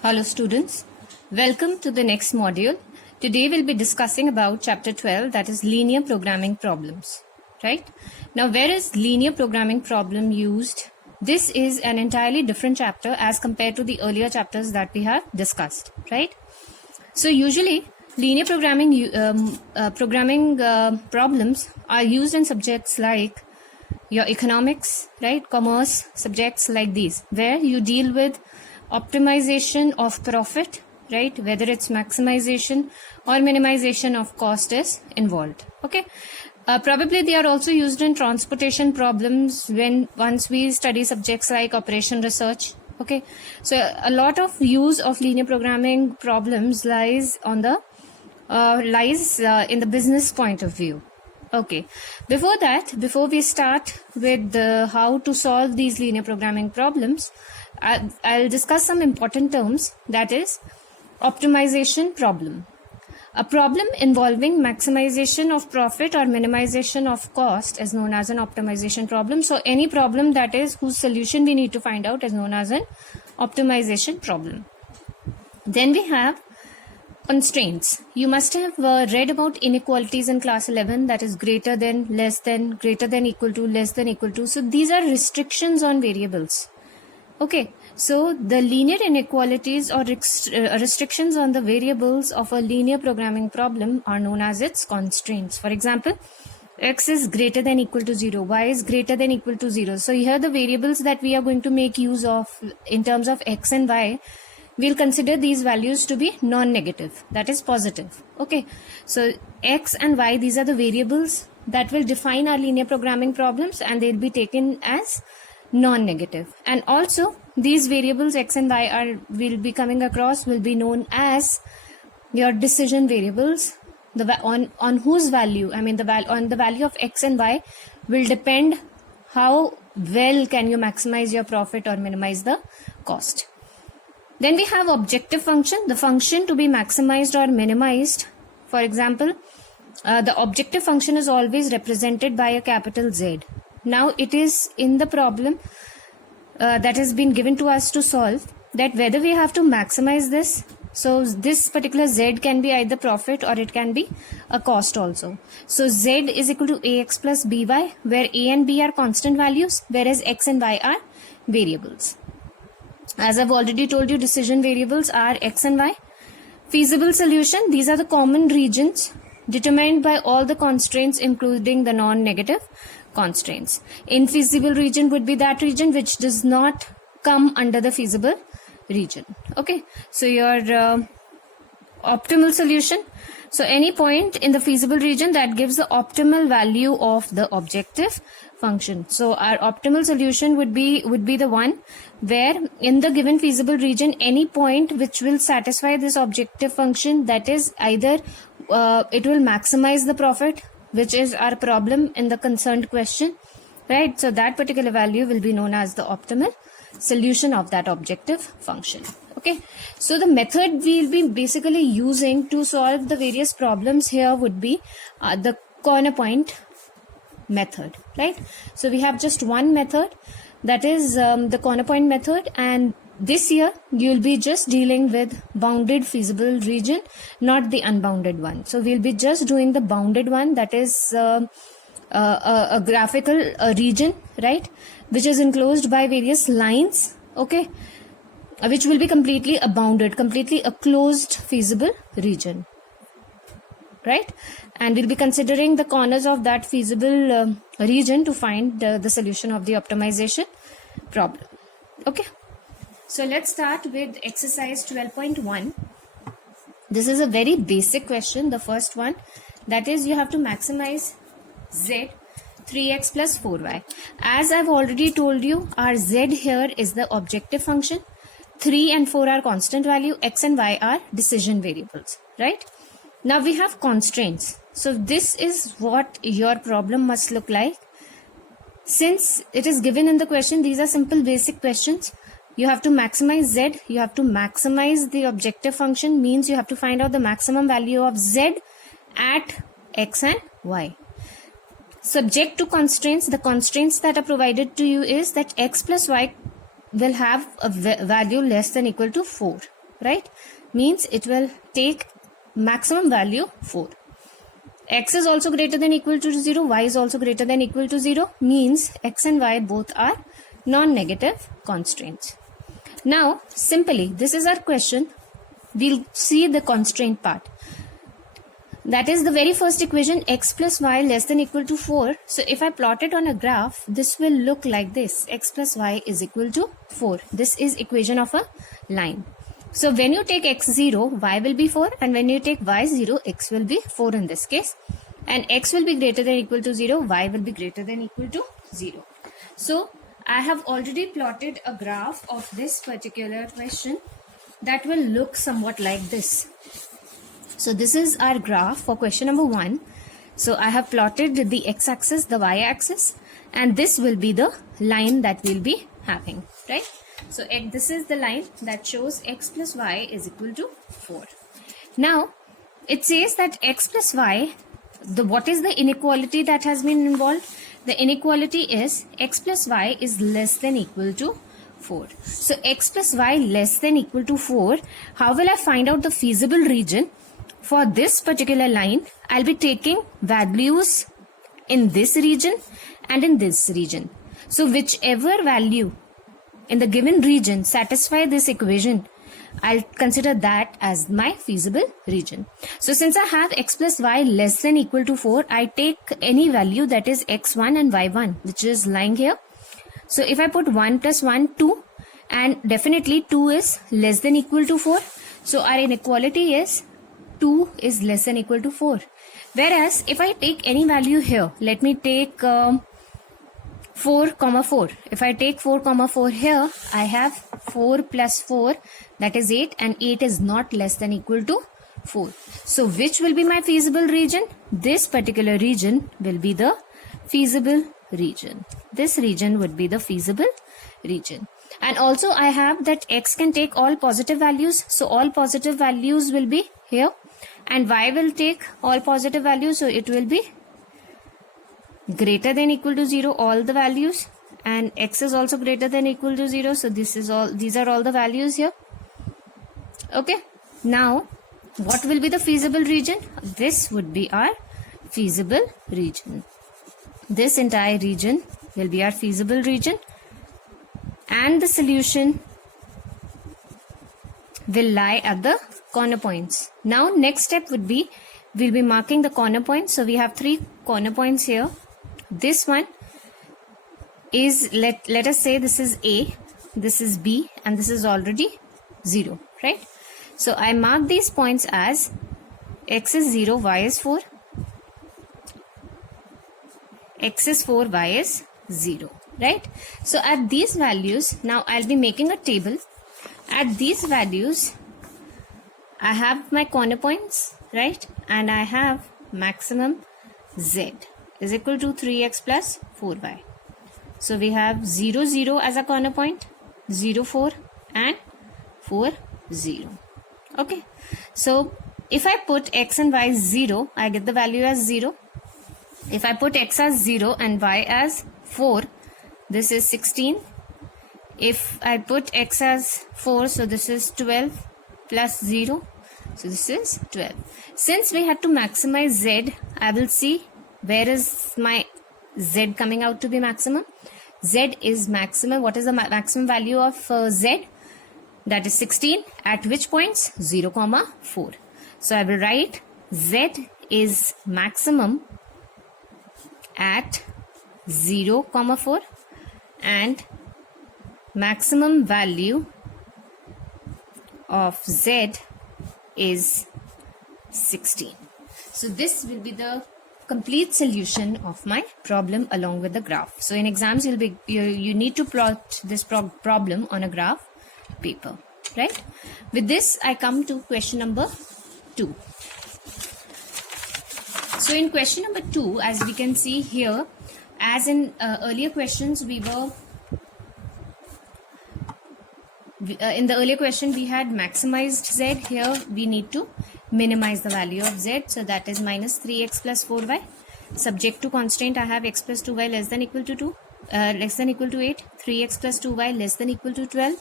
Hello students, welcome to the next module. Today we'll be discussing about chapter 12, that is linear programming problems, right? Now where is linear programming problem used? This is an entirely different chapter as compared to the earlier chapters that we have discussed, right? So usually linear programming problems are used in subjects like your economics, right? Commerce, subjects like these, where you deal with optimization of profit, right? Whether it's maximization or minimization of cost is involved. Okay. Probably they are also used in transportation problems once we study subjects like operation research. Okay. So a lot of use of linear programming problems lies in the business point of view. Okay. Before we start with how to solve these linear programming problems, I'll discuss some important terms, that is optimization problem. A problem involving maximization of profit or minimization of cost is known as an optimization problem. So any problem that is whose solution we need to find out is known as an optimization problem. Then we have constraints. You must have read about inequalities in class 11, that is greater than, less than, greater than equal to, less than equal to. So these are restrictions on variables. Okay, so the linear inequalities or restrictions on the variables of a linear programming problem are known as its constraints. For example, x is greater than equal to 0, y is greater than equal to 0. So here the variables that we are going to make use of in terms of x and y, we'll consider these values to be non-negative, that is positive. Okay, so x and y, these are the variables that will define our linear programming problems, and they'll be taken as non-negative. And also these variables x and y will be coming across will be known as your decision variables, on whose value, on the value of x and y will depend how well can you maximize your profit or minimize the cost. Then we have objective function, the function to be maximized or minimized. For example, the objective function is always represented by a capital Z. Now it is in the problem that has been given to us to solve that whether we have to maximize this. So this particular Z can be either profit or it can be a cost also. So Z is equal to ax plus by, where a and b are constant values, whereas x and y are variables. As I've already told you, decision variables are x and y. Feasible solution, these are the common regions determined by all the constraints including the non-negative constraints. Infeasible region would be that region which does not come under the feasible region. Okay, so your optimal solution, so any point in the feasible region that gives the optimal value of the objective function. So our optimal solution would be the one where in the given feasible region any point which will satisfy this objective function, that is either it will maximize the profit, which is our problem in the concerned question, right? So that particular value will be known as the optimal solution of that objective function. Okay, so the method we'll be basically using to solve the various problems here would be the corner point method, right? So we have just one method, that is the corner point method, and this year you'll be just dealing with bounded feasible region, not the unbounded one. So we'll be just doing the bounded one, that is a graphical region, right, which is enclosed by various lines, okay, which will be completely a bounded, completely a closed feasible region, right? And we'll be considering the corners of that feasible region to find the solution of the optimization problem. Okay, so let's start with exercise 12.1. This is a very basic question, the first one, that is you have to maximize z 3x plus 4y. As I've already told you, our z here is the objective function, 3 and 4 are constant value, x and y are decision variables, right? Now we have constraints. So this is what your problem must look like. Since it is given in the question, these are simple basic questions. You have to maximize z, you have to maximize the objective function, means you have to find out the maximum value of z at x and y. Subject to constraints, the constraints that are provided to you is that x plus y will have a value less than equal to 4. right? Means it will take maximum value 4. X is also greater than equal to 0, y is also greater than equal to 0, means x and y both are non-negative constraints. Now, simply, this is our question. We'll see the constraint part. That is the very first equation, x plus y less than equal to 4. So, if I plot it on a graph, this will look like this. X plus y is equal to 4. This is equation of a line. So, when you take x0, y will be 4, and when you take y0, x will be 4 in this case. And x will be greater than equal to 0, y will be greater than equal to 0. So, I have already plotted a graph of this particular question that will look somewhat like this. So, this is our graph for question number 1. So, I have plotted the x-axis, the y-axis, and this will be the line that we'll be having, right? So, this is the line that shows x plus y is equal to 4. Now, it says that x plus y, what is the inequality that has been involved? The inequality is x plus y is less than equal to 4. So, x plus y less than equal to 4. How will I find out the feasible region? For this particular line, I'll be taking values in this region and in this region. So, whichever value in the given region satisfy this equation, I'll consider that as my feasible region. So, since I have x plus y less than equal to 4, I take any value that is x1 and y1, which is lying here. So, if I put 1 plus 1, 2, and definitely 2 is less than equal to 4. So, our inequality is 2 is less than equal to 4. Whereas, if I take any value here, let me take 4, 4. If I take 4, 4 here, I have 4 plus 4, that is 8, and 8 is not less than equal to 4. So, which will be my feasible region? This particular region will be the feasible region. This region would be the feasible region. And also, I have that x can take all positive values. So, all positive values will be here. And y will take all positive values. So, it will be greater than equal to 0, all the values, and x is also greater than equal to 0. So, these are all the values here. Okay. Now, what will be the feasible region? This would be our feasible region. This entire region will be our feasible region, and the solution will lie at the corner points. Now, next step would be, we'll be marking the corner points. So, we have 3 corner points here. This one is, let us say this is A, this is B, and this is already 0, right? So, I mark these points as x is 0, y is 4, x is 4, y is 0, right? So, at these values, now I'll be making a table. At these values, I have my corner points, right? And I have maximum z is equal to 3x plus 4y. So, we have 0, 0 as a corner point, 0, 4 and 4, 0. Okay. So, if I put x and y 0, I get the value as 0. If I put x as 0 and y as 4, this is 16. If I put x as 4, so this is 12 plus 0. So, this is 12. Since we had to maximize z, I will see where is my z coming out to be maximum. Z is maximum. What is the maximum value of z? That is 16. At which points? 0, 4. So, I will write z is maximum at 0, 4 and maximum value of z is 16. So, this will be the complete solution of my problem along with the graph. So, in exams, you need to plot this problem on a graph paper, right? With this, I come to question number 2. So, in question number 2, as we can see here, as in earlier questions, we were in the earlier question we had maximized z. Here we need to minimize the value of z. So, that is minus 3x plus 4y. Subject to constraint, I have x plus 2y less than equal to 2, less than equal to 8, 3x plus 2y less than equal to 12,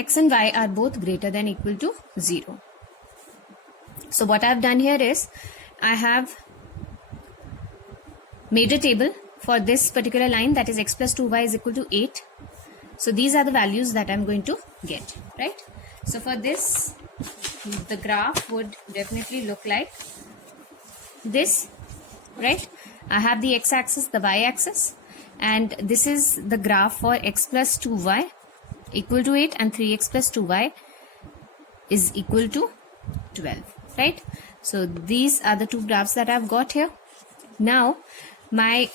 x and y are both greater than equal to 0. So what I've done here is I have made a table for this particular line, that is x plus 2y is equal to 8. So these are the values that I'm going to get, right? So for this, the graph would definitely look like this, right? I have the x-axis, the y-axis, and this is the graph for x plus 2y equal to 8 and 3x plus 2y is equal to 12, right? So these are the two graphs that I've got here. Now my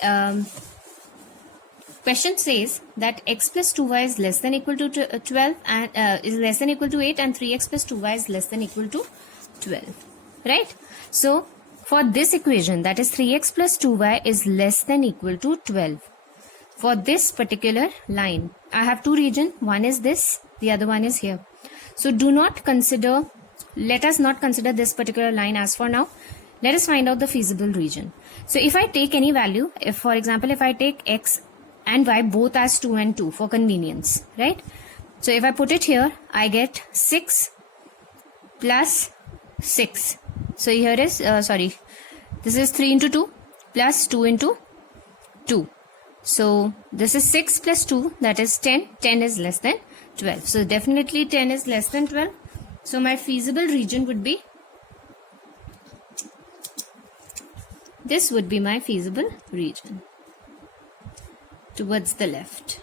question says that x plus 2y is less than equal to 12 and is less than equal to 8 and 3x plus 2y is less than equal to 12, right? So for this equation, that is 3x plus 2y is less than equal to 12. For this particular line, I have two regions. One is this, the other one is here. So let us not consider this particular line as for now. Let us find out the feasible region. So if I take any value, if for example, if I take x and y both as 2 and 2 for convenience, right? So if I put it here, I get 6 plus 6. So here is, this is 3 into 2 plus 2 into 2. So this is 6 plus 2, that is 10. 10 is less than 12. So definitely 10 is less than 12. So my feasible region would be, this would be my feasible region towards the left.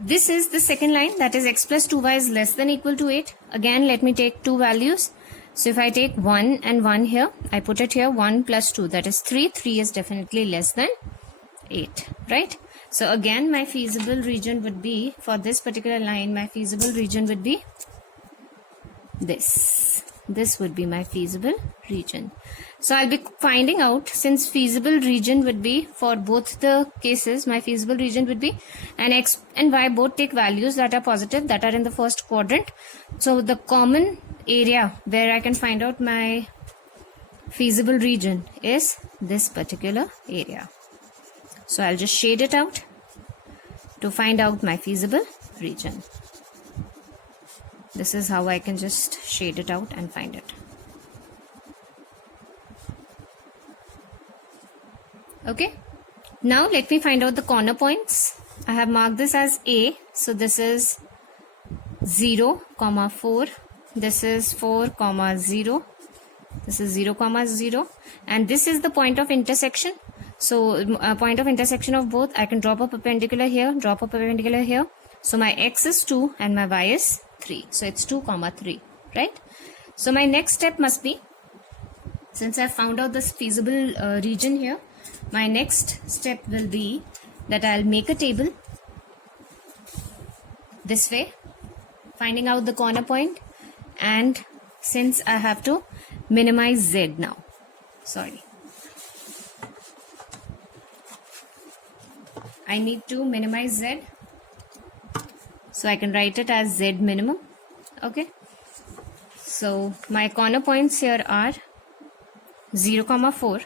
This is the second line, that is x plus 2y is less than equal to 8. Again, let me take two values. So if I take 1 and 1 here, I put it here, 1 plus 2, that is 3. 3 is definitely less than 8, right? So again, my feasible region would be, for this particular line, my feasible region would be this. This would be my feasible region. So I'll be finding out, since feasible region would be, for both the cases, my feasible region would be, and x and y both take values that are positive, that are in the first quadrant. So the common area where I can find out my feasible region is this particular area. So I'll just shade it out to find out my feasible region. This is how I can just shade it out and find it. Okay. Now let me find out the corner points. I have marked this as A. So this is 0, 4. This is 4, 0. This is 0, 0. And this is the point of intersection. So point of intersection of both, I can drop a perpendicular here, drop a perpendicular here. So my x is 2 and my y is 3. So it's 2, 3, right? So my next step must be, since I found out this feasible region here, my next step will be that I'll make a table this way, finding out the corner point, and since I have to minimize z now, I need to minimize z, so I can write it as z minimum. Okay, so my corner points here are 0, 4,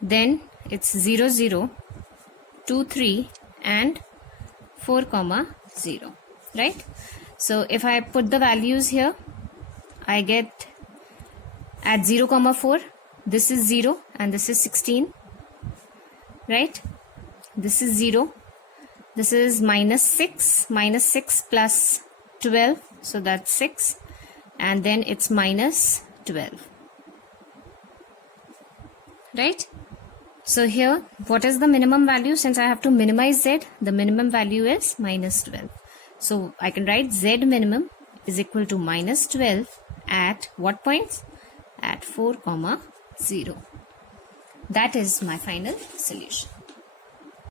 then it's 0, 0, 2, 3 and 4, 0, right? So if I put the values here, I get at 0, 4, this is 0 and this is 16, right? This is 0, this is minus 6 plus 12, so that's 6, and then it's minus 12, right? So here, what is the minimum value? Since I have to minimize z, the minimum value is minus 12. So I can write z minimum is equal to minus 12 at what points? At 4, 0. That is my final solution.